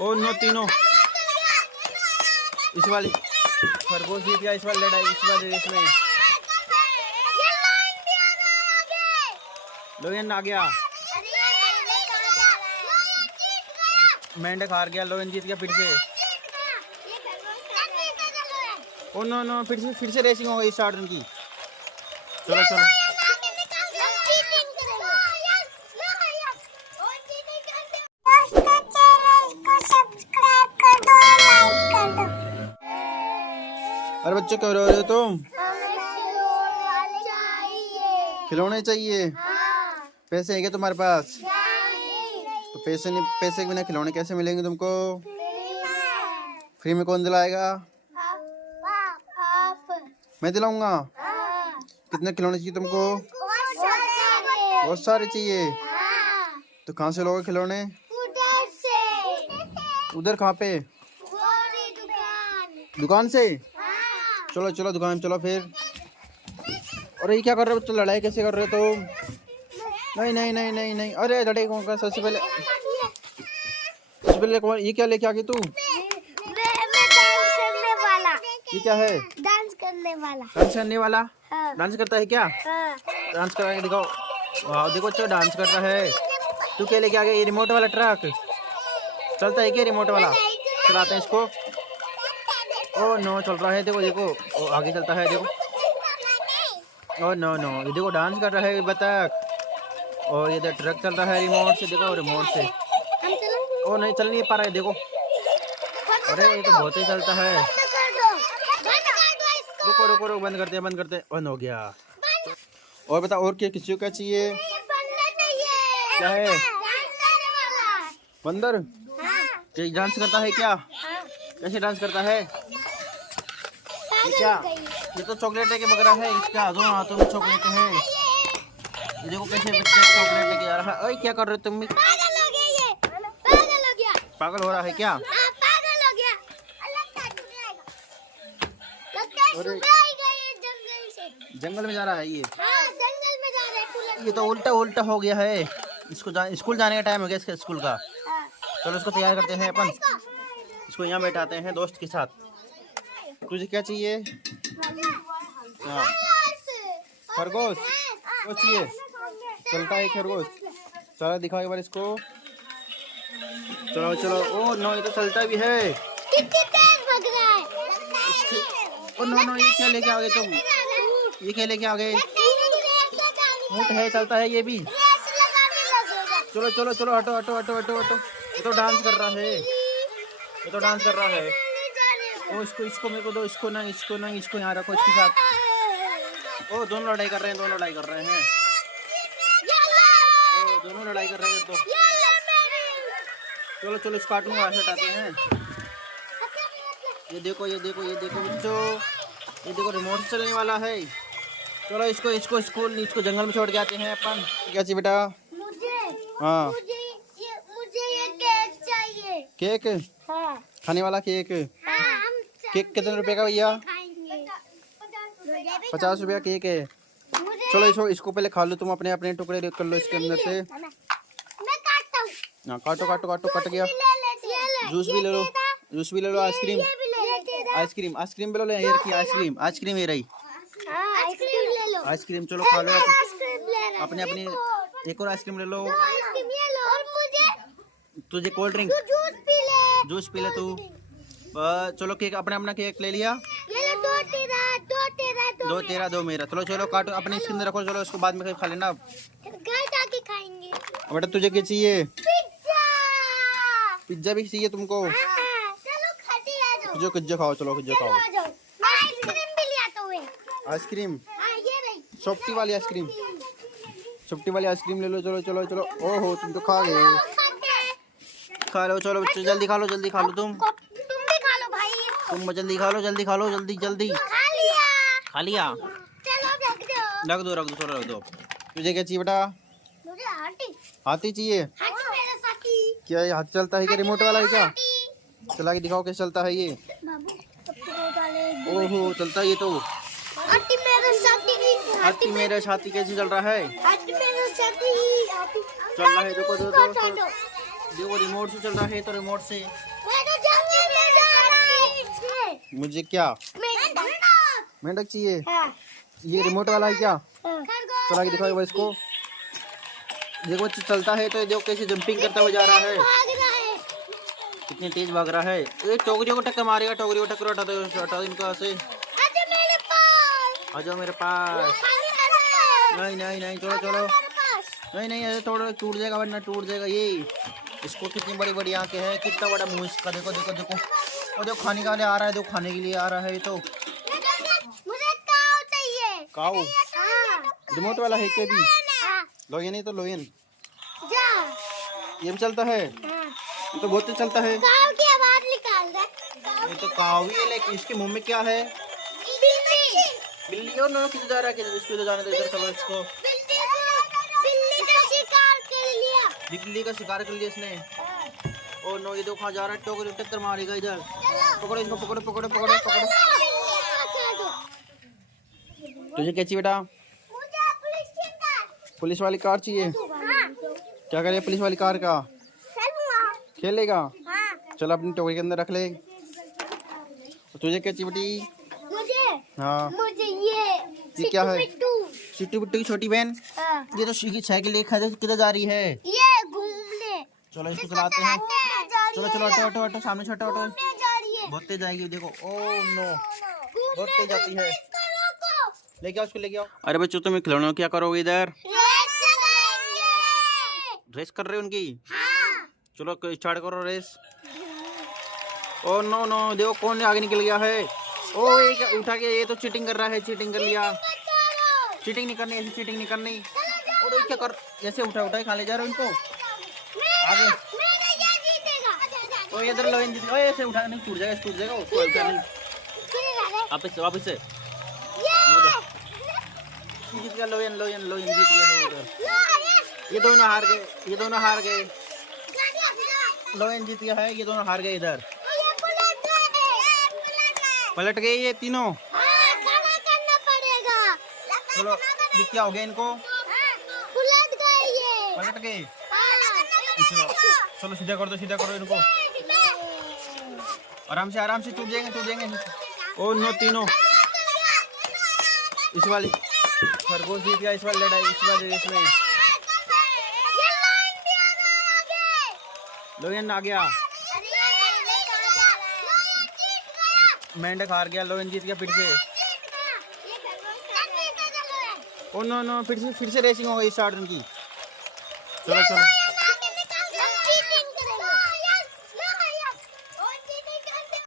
Oh no तीनों इस वाली खरगोश जीत गया इस वाली लड़ाई, इस वाली रेस में। लोयन आ गया, मेंढक हार गया, लोयन जीत गया फिर से। ओ नो नो, फिर से रेसिंग हो गई स्टार्ट उनकी। चलो चलो अरे बच्चों क्यों रो रहे हो तुम? खिलौने चाहिए? पैसे है क्या तुम्हारे पास? तो पैसे नहीं, पैसे के बिना खिलौने कैसे मिलेंगे तुमको? फ्री में कौन दिलाएगा? मैं दिलाऊंगा। कितने खिलौने चाहिए तुमको? बहुत सारे चाहिए। तो कहाँ से लोगे खिलौने? उधर कहाँ पे? दुकान से? चलो चलो दुकान चलो फिर। अरे ये क्या कर रहे हो बच्चों, लड़ाई कैसे कर रहे हो तुम? नहीं नहीं नहीं नहीं नहीं, अरे लड़ाई कौन का? सबसे पहले कौन, ये क्या लेके आ गई तू? ये क्या है? डांस करने वाला। डांस करने वाला? हाँ। डांस करता है क्या? हाँ। डांस करा के दिखाओ। वाह देखो बच्चों डांस करता है। तू क्या लेके आ गया? ये रिमोट वाला ट्रक चलता है क्या? रिमोट वाला चलाते हैं इसको। ओ नो चल रहा है, देखो देखो, ओ आगे चलता है देखो। ओ नो नो, ये देखो डांस कर रहा है बतख। और ये ट्रक चल रहा है रिमोट से, देखो रिमोट से। ओ नहीं चल नहीं पा रहा है देखो। अरे ये तो बहुत ही चलता है। रुको रुको रुको, बंद करते हैं बंद करते हैं। बंद हो गया। और बता और क्या, किसी को क्या चाहिए? क्या है? बंदर? ये डांस करता है क्या? कैसे डांस करता है? ये क्या? ये तो चॉकलेट लेके बग रहा है, इसका दोनों हाथों में चॉकलेट है। ये देखो कैसे बच्चे चॉकलेट लेके जा रहा है। ओए क्या कर रहे हो तुम? पागल हो रहा है क्या? अरे जंगल में जा रहा है ये। जंगल में जा रहे हैं। ये तो उल्टा उल्टा हो गया है। इसको स्कूल जाने का टाइम हो गया इसके स्कूल का। चलो इसको तैयार करते हैं अपन। इसको यहाँ बैठाते हैं दोस्त के साथ। तुझे क्या चाहिए? हाँ खरगोश, वो चाहिए? चलता है खरगोश? चलो दिखाओ एक बार इसको। चलो चलो। ओ नो, ये तो चलता भी है। ओ नो नो, ये क्या लेके आ गए तुम? ये क्या लेके आ गए? ऊँट है, चलता है ये भी। चलो चलो चलो, हटो हटो हटो हटो हटो। ये तो डांस कर रहा है, ये तो डांस कर रहा है। ओ इसको मेरे को दो, इसको ना इसको यहाँ रखो इसके साथ। ओ दोनों लड़ाई कर रहे हैं, दोनों लड़ाई कर रहे हैं। ओ दोनों लड़ाई कर रहे हैं तो। चलो चलो, इस कार्टून को हटाते हैं। ये देखो ये देखो ये देखो बच्चों, ये देखो रिमोट से चलने वाला है। चलो इसको स्कूल, इसको जंगल में छोड़ के आते हैं अपन। क्या चाहिए बेटा? हाँ मुझे ये केक चाहिए। केक? हाँ। खाने वाला केक? हाँ। केक कितने रुपए का भैया? 50 रुपया केक है। चलो इसको पहले खा लो तुम, अपने अपने टुकड़े कर लो इसके अंदर से। मैं काटता हूँ। हाँ काटो काटो काटो, कट गया। जूस भी ले लो, जूस भी ले लो। आइसक्रीम आइसक्रीम आइसक्रीम भी ले लो। ये रखी आइसक्रीम, आइसक्रीम ये रही आइसक्रीम ले लो। आइसक्रीम। चलो खा लो अपने अपने। एक और आइसक्रीम ले लो। और मुझे तुझे कोल्ड ड्रिंक, जूस पी ले तू। चलो केक, अपने अपना केक ले लिया। ये दो तेरा दो मेरा। चलो चलो काटो, अपने इसके अंदर रखो। चलो इसको बाद में खा लेना। घर जाके खाएंगे। बेटा तुझे क्या चाहिए? पिज्जा। पिज्जा भी चाहिए तुमको? चलो खाते आ जाओ। पिज्जा खाओ, चलो पिज्जा खाओ। मैं आइसक्रीम भी ले आता हूँ। आइसक्रीम? ये रही सॉफ्टी वाली आइसक्रीम, सॉफ्टी वाली आइसक्रीम ले लो। चलो चलो चलो। ओहो तुम तो खा गए। खा लो चलो बच्चों, जल्दी खा लो, जल्दी खा लो तुम। तुम भी खा लो भाई। तुम जल्दी खा लो, जल्दी खा लो, जल्दी जल्दी। खा लिया। खा लिया? चलो रख दो। रख दो चलो रख दो। तुझे क्या चाहिए बेटा? मुझे हाथी चाहिए? हाथी मेरा साथी। क्या ये हाथी चलता है क्या? रिमोट वाला है क्या? चला के दिखाओ कैसे चलता है ये। बाबू ओहो चलता है ये तो। हाथी मेरा साथी। हाथी मेरा साथी कैसे चल रहा है? हाथी मेरा साथी। चल रहा है, देखो दो देखो रिमोट से चल रहा है तो रिमोट से। मैं तो जंगल में जा रहा हूँ। मुझे क्या मेंढक चाहिए? ये रिमोट वाला है क्या? चला के दिखाओ एक बार इसको। देखो चलता है तो देखो कैसे जंपिंग करता हुआ जा रहा है, भाग रहा है। कितनी तेज भाग रहा है। ये टोकरियों को टक्कर मारेगा, टोकरियों को टक्कर हटा दो, हटा दो इनको ऐसे। आजा मेरे पास। आ जाओ मेरे पास। नहीं नहीं नहीं, चलो चलो। नहीं नहीं, ऐसे थोड़ा टूट जाएगा, वरना टूट जाएगा ये। इसको कितनी बड़ी बड़ी आंखें हैं, कितना बड़ा मुंह इसका। देखो देखो देखो, और देखो खाने के लिए आ रहा है, देखो खाने के लिए आ रहा है ये तो। मुझे काऊ चाहिए। काऊ रिमोट वाला है क्या भी? हाँ। लोयन है तो लोयन। जा। ये भी चलता है, हाँ। ये तो बहुत तेज चलता है। काऊ की आवाज निकाल रहा है। ये तो काऊ ही है, लेकिन इसके मुंह में क्या है? बिल्ली। बिल्ली। और नो किधर जा रहा है? किधर इसको इधर जाने दो, इधर चलो इसको। बिल्ली का शिकार कर लिया। बिल्ली का शिकार कर लिया इसने। और नो ये देखो कहाँ जा रहा है, टोकरी टक्कर मारेगा इधर। पकड़ो इसको, पकड़ो पकड़ो पकड़ो पकड़ो। तुझे क्या चाहिए बेटा? मुझे पुलिस की कार। पुलिस वाली कार चाहिए? हाँ। क्या करें पुलिस वाली कार का? चलूँगा। खेलेगा? हाँ। चल अपनी टोकरी के अंदर रख ले। तुझे क्या चाहिए बेटी? मुझे हाँ ये क्या है? पिट्टू। चिट्टू बिट्टू की छोटी बहन। हाँ। ये तो साइकिल लेकर किधर जा रही है? ये घूमने। चलो इसको चलाते हैं। चलो चलो, ऑटो ऑटो ऑटो, सामने छोटा ऑटो। घूमने जा रही है। बहुत तेज जाएगी देखो। ओह नो, बहुत तेज जाती है। इसको रोको। लेके आओ उसको, लेके आओ। अरे बच्चों तुम खिलौनों क्या करोगे इधर? रेस लगाएंगे। रेस कर रहे हो उनकी? हाँ। चलो स्टार्ट करो रेस। ओ नो नो, देखो कौन आगे निकल गया है। ओ ये उठा के, ये तो चीटिंग कर रहा है, चीटिंग कर लिया। चीटिंग नहीं करनी, ऐसी चीटिंग नहीं करनी। और ये क्या कर, ऐसे उठा उठा के खा ले जा रहे हो इनको आगे। ओ इधर लो, ओ ऐसे उठा नहीं, टूट जाएगा, टूट जाएगा उसको उठा नहीं। वापस वापस से जीत गया लोयन, लोयन लोयन जीत गया है इधर। ये दोनों हार गए, ये दोनों हार गए। लोयन जीत गया है, ये दोनों हार गए इधर। पलट गए ये तीनों। करना पड़ेगा। चलो जीत क्या हो गया इनको? उलट गए ये। पलट गए। हाँ। चलो सीधा कर दो, सीधा करो इनको। आराम से टूट जाएंगे, टूट जाएंगे। ओ नो, तीनों। इस वाली खरगोश जीत गया, इस वाली लड़ाई, इस वाली रेस में लोयन आ गया। मेंढक हार गया, लोयन जीत गया फिर से। ओ नो नो, फिर से रेसिंग हो गई स्टार्ट उनकी। चलो चलो।